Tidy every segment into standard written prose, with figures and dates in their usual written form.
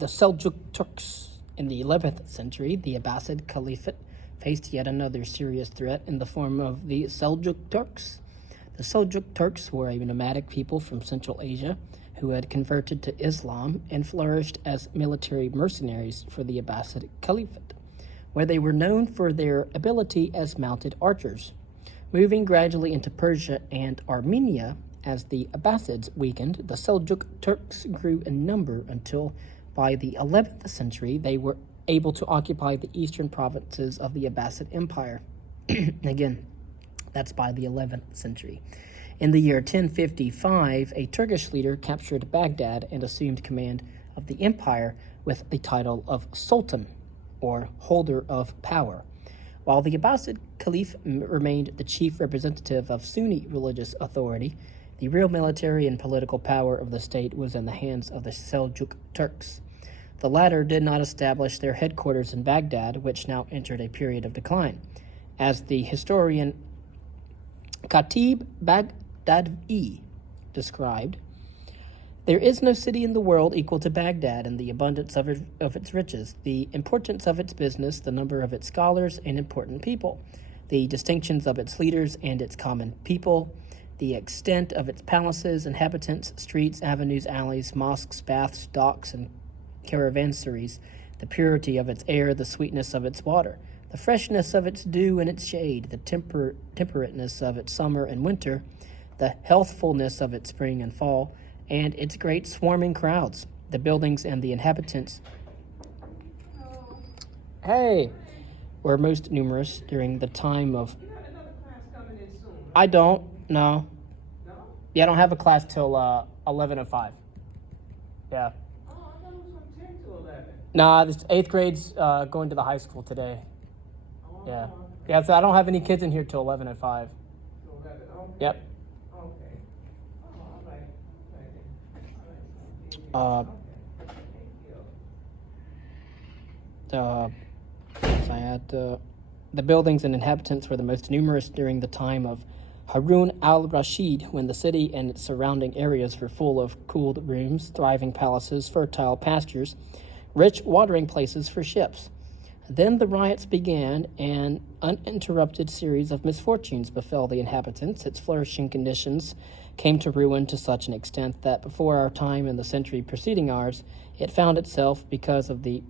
The Seljuk Turks. In the 11th century, the Abbasid Caliphate faced yet another serious threat in the form of the Seljuk Turks. The Seljuk Turks were a nomadic people from Central Asia who had converted to Islam and flourished as military mercenaries for the Abbasid Caliphate, where they were known for their ability as mounted archers. Moving gradually into Persia and Armenia, as the Abbasids weakened, the Seljuk Turks grew in number until by the 11th century they were able to occupy the eastern provinces of the Abbasid Empire. Again, that's by the 11th century. In the year 1055, a Turkish leader captured Baghdad and assumed command of the empire with the title of Sultan, or holder of power. While the Abbasid Caliph remained the chief representative of Sunni religious authority, the real military and political power of the state was in the hands of the Seljuk Turks. The latter did not establish their headquarters in Baghdad, which now entered a period of decline. As the historian Khatib Baghdadi described, "There is no city in the world equal to Baghdad in the abundance of its riches, the importance of its business, the number of its scholars and important people, the distinctions of its leaders and its common people, the extent of its palaces, inhabitants, streets, avenues, alleys, mosques, baths, docks, and caravansaries, the purity of its air, the sweetness of its water, the freshness of its dew and its shade, the temperateness of its summer and winter, the healthfulness of its spring and fall, and its great swarming crowds, the buildings and the inhabitants." Hey, were most numerous during the time of... You got another class coming in soon. I don't, no. No? Yeah, I don't have a class till 11:05. Yeah. Oh, I thought it was from 10 to 11. Nah, this 8th grade's going to the high school today. Oh, Yeah. Yeah, so I don't have any kids in here till 11:05. So 11, okay. Yep. Okay. Oh, all right. Uh, Okay. Thank you. So I had the buildings and inhabitants were the most numerous during the time of Harun al-Rashid, when the city and its surrounding areas were full of cooled rooms, thriving palaces, fertile pastures, rich watering places for ships. Then the riots began, and uninterrupted series of misfortunes befell the inhabitants. Its flourishing conditions came to ruin to such an extent that before our time in the century preceding ours, it found itself, because of the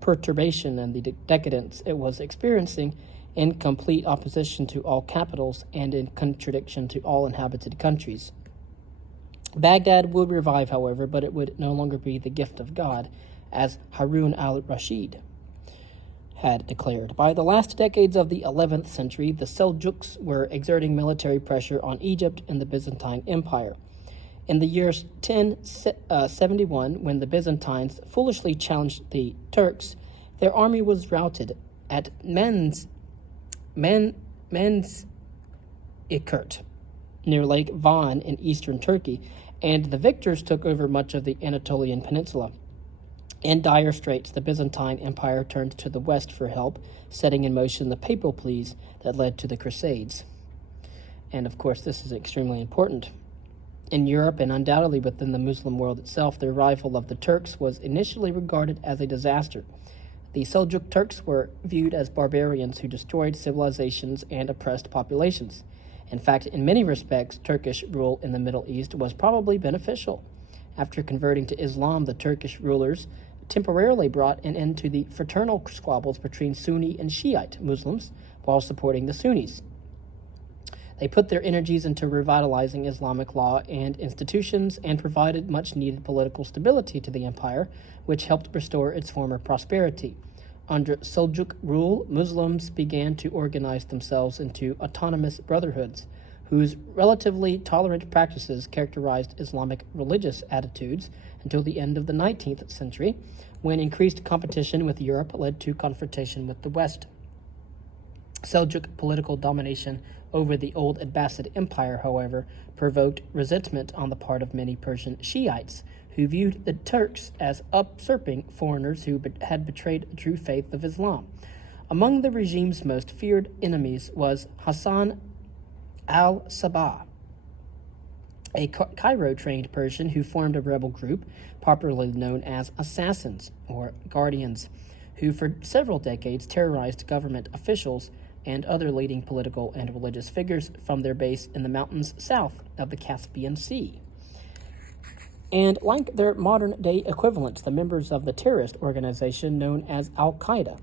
perturbation and the decadence it was experiencing, in complete opposition to all capitals and in contradiction to all inhabited countries. Baghdad would revive, however, but it would no longer be the gift of God, as Harun al-Rashid had declared. By the last decades of the 11th century, the Seljuks were exerting military pressure on Egypt and the Byzantine Empire. In the year 1071, when the Byzantines foolishly challenged the Turks, their army was routed at Manzikert, near Lake Van in eastern Turkey, and the victors took over much of the Anatolian peninsula. In dire straits, the Byzantine Empire turned to the west for help, setting in motion the papal pleas that led to the Crusades. And of course, this is extremely important. In Europe, and undoubtedly within the Muslim world itself, the arrival of the Turks was initially regarded as a disaster. The Seljuk Turks were viewed as barbarians who destroyed civilizations and oppressed populations. In fact, in many respects, Turkish rule in the Middle East was probably beneficial. After converting to Islam, the Turkish rulers temporarily brought an end to the fraternal squabbles between Sunni and Shiite Muslims while supporting the Sunnis. They put their energies into revitalizing Islamic law and institutions and provided much-needed political stability to the empire, which helped restore its former prosperity. Under Seljuk rule, Muslims began to organize themselves into autonomous brotherhoods, whose relatively tolerant practices characterized Islamic religious attitudes until the end of the 19th century, when increased competition with Europe led to confrontation with the West. Seljuk political domination over the old Abbasid Empire, however, provoked resentment on the part of many Persian Shiites, who viewed the Turks as usurping foreigners who had betrayed the true faith of Islam. Among the regime's most feared enemies was Hassan al-Sabah, a Cairo-trained Persian who formed a rebel group, popularly known as assassins or guardians, who for several decades terrorized government officials and other leading political and religious figures from their base in the mountains south of the Caspian Sea. And like their modern-day equivalents, the members of the terrorist organization known as Al-Qaeda,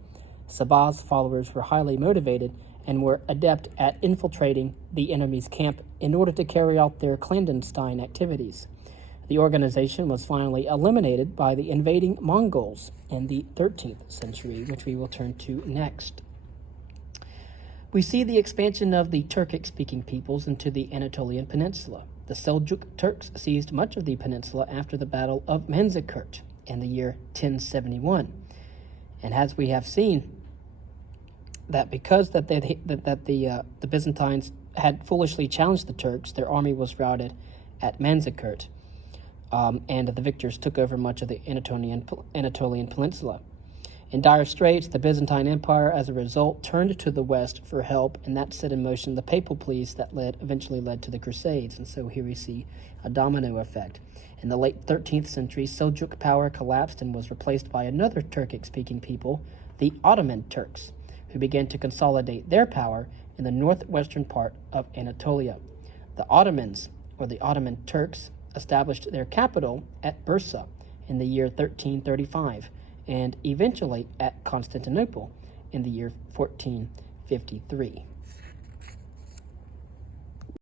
Sabah's followers were highly motivated and were adept at infiltrating the enemy's camp in order to carry out their clandestine activities. The organization was finally eliminated by the invading Mongols in the 13th century, which we will turn to next. We see the expansion of the Turkic-speaking peoples into the Anatolian Peninsula. The Seljuk Turks seized much of the peninsula after the Battle of Manzikert in the year 1071. And as we have seen, that because the Byzantines had foolishly challenged the Turks, their army was routed at Manzikert, and the victors took over much of the Anatolian Peninsula. In dire straits, the Byzantine Empire, as a result, turned to the west for help, and that set in motion the papal pleas that eventually led to the Crusades. And so here we see a domino effect. In the late 13th century, Seljuk power collapsed and was replaced by another Turkic-speaking people, the Ottoman Turks, who began to consolidate their power in the northwestern part of Anatolia. The Ottomans, or the Ottoman Turks, established their capital at Bursa in the year 1335, and eventually at Constantinople in the year 1453.